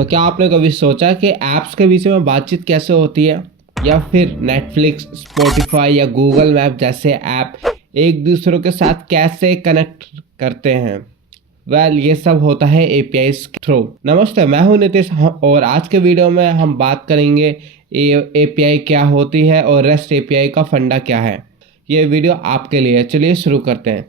तो क्या आपने कभी सोचा कि ऐप्स के बीच में बातचीत कैसे होती है, या फिर नेटफ्लिक्स, स्पॉटिफाई या गूगल मैप जैसे ऐप एक दूसरे के साथ कैसे कनेक्ट करते हैं? ये सब होता है एपीआई के थ्रू। नमस्ते, मैं हूं नितिश और आज के वीडियो में हम बात करेंगे एपीआई क्या होती है और रेस्ट एपीआई का फंडा क्या है। ये वीडियो आपके लिए। चलिए शुरू करते हैं।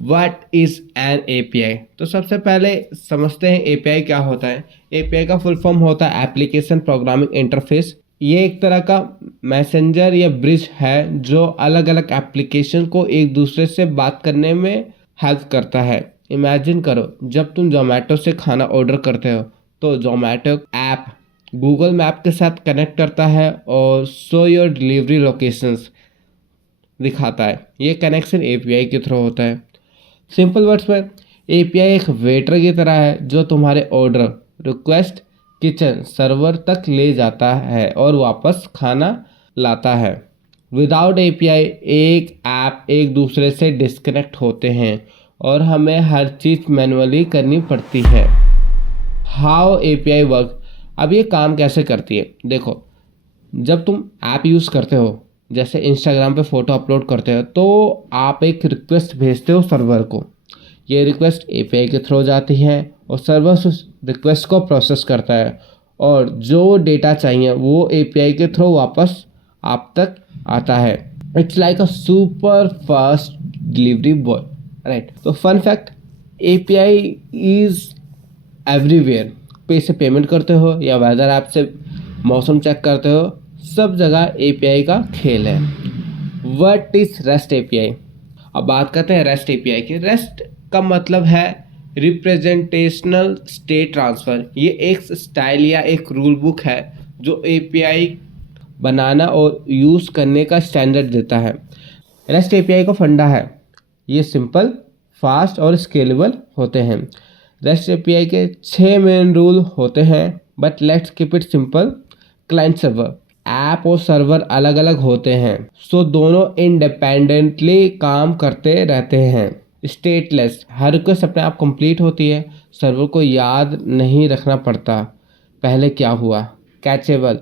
What is an API? तो सबसे पहले समझते हैं एपीआई क्या होता है। एपीआई का फुल फॉर्म होता है एप्लीकेशन प्रोग्रामिंग इंटरफेस। ये एक तरह का मैसेंजर या ब्रिज है जो अलग अलग एप्लीकेशन को एक दूसरे से बात करने में हेल्प करता है। इमेजिन करो, जब तुम जोमेटो से खाना ऑर्डर करते हो तो जोमेटो ऐप गूगल मैप के साथ कनेक्ट करता है और शो योर डिलीवरी लोकेशंस दिखाता है। ये कनेक्शन एपीआई के थ्रू होता है। सिंपल वर्ड्स में, एपीआई एक वेटर की तरह है जो तुम्हारे ऑर्डर रिक्वेस्ट किचन सर्वर तक ले जाता है और वापस खाना लाता है। विदाउट एपीआई एक ऐप एक दूसरे से डिस्कनेक्ट होते हैं और हमें हर चीज़ मैनुअली करनी पड़ती है। How API work? अब ये काम कैसे करती है देखो। जब तुम ऐप यूज़ करते हो, जैसे इंस्टाग्राम पे फ़ोटो अपलोड करते हो, तो आप एक रिक्वेस्ट भेजते हो सर्वर को। ये रिक्वेस्ट एपीआई के थ्रू जाती है और सर्वर उस रिक्वेस्ट को प्रोसेस करता है और जो डेटा चाहिए वो एपीआई के थ्रू वापस आप तक आता है। It's like a super fast delivery boy, right? तो fun fact, API is everywhere. पे से पेमेंट करते हो या वेदर ऐप से मौसम चेक करते हो, सब जगह एपीआई का खेल है। What is rest API? अब बात करते हैं रेस्ट एपीआई की। रेस्ट का मतलब है रिप्रेजेंटेशनल स्टेट ट्रांसफ़र। ये एक स्टाइल या एक रूल बुक है जो एपीआई बनाना और यूज़ करने का स्टैंडर्ड देता है। रेस्ट एपीआई का फंडा है, ये सिंपल, फास्ट और स्केलेबल होते हैं। रेस्ट एपीआई के 6 मेन रूल होते हैं, but let's keep it simple. Client server, app और सर्वर अलग अलग होते हैं, सो दोनों इंडिपेंडेंटली काम करते रहते हैं। स्टेटलेस, हर रिक्वेस्ट अपने आप कंप्लीट होती है, सर्वर को याद नहीं रखना पड़ता पहले क्या हुआ। कैचेबल,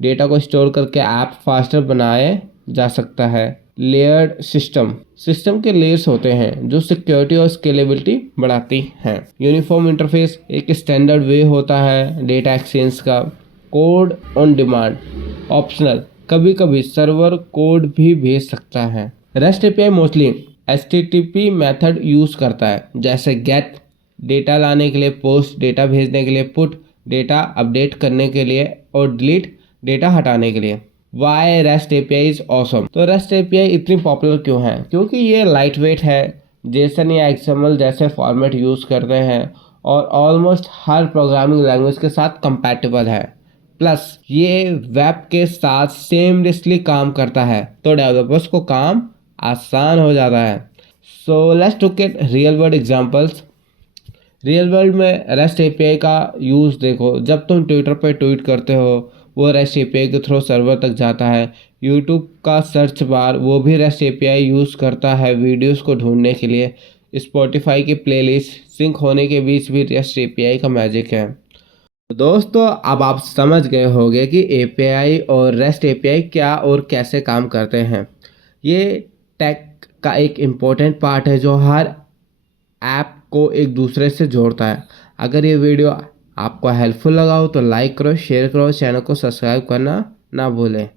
डेटा को स्टोर करके ऐप फास्टर बनाए जा सकता है। लेयर्ड सिस्टम, सिस्टम के लेयर्स होते हैं जो सिक्योरिटी और स्केलेबिलिटी बढ़ाती हैं। यूनिफॉर्म इंटरफेस, एक स्टैंडर्ड वे होता है डेटा एक्सचेंज का। कोड ऑन डिमांड, ऑप्शनल, कभी कभी सर्वर कोड भी भेज सकता है। Rest API mostly HTTP method use करता है, जैसे गेट डेटा लाने के लिए, पोस्ट डेटा भेजने के लिए, पुट डेटा अपडेट करने के लिए और डिलीट डेटा हटाने के लिए। Why REST API is awesome? तो रेस्ट एपीआई इतनी पॉपुलर क्यों है? क्योंकि ये लाइट वेट है, जेसन या एक्सएमएल जैसे फॉर्मेट यूज़ करते हैं और ऑलमोस्ट हर प्रोग्रामिंग लैंग्वेज के साथ कंपैटिबल है। प्लस ये वेब के साथ सेमलेसली काम करता है, तो डेवलपर्स को काम आसान हो जाता है। So let's look at real world examples. Real world में रेस्ट एपीआई का यूज़ देखो। जब तुम ट्विटर पर ट्वीट करते हो, वो रेस्ट एपीआई के थ्रू सर्वर तक जाता है। यूट्यूब का सर्च बार, वो भी रेस्ट एपीआई यूज़ करता है वीडियोस को ढूंढने के लिए। स्पॉटिफाई की प्लेलिस्ट सिंक होने के बीच भी रेस्ट एपीआई का मैजिक है। दोस्तों, अब आप समझ गए होंगे कि एपीआई और रेस्ट एपीआई क्या और कैसे काम करते हैं। ये टेक का एक इम्पोर्टेंट पार्ट है जो हर ऐप को एक दूसरे से जोड़ता है। अगर ये वीडियो आपको हेल्पफुल लगा हो तो लाइक करो, शेयर करो, चैनल को सब्सक्राइब करना ना भूलें।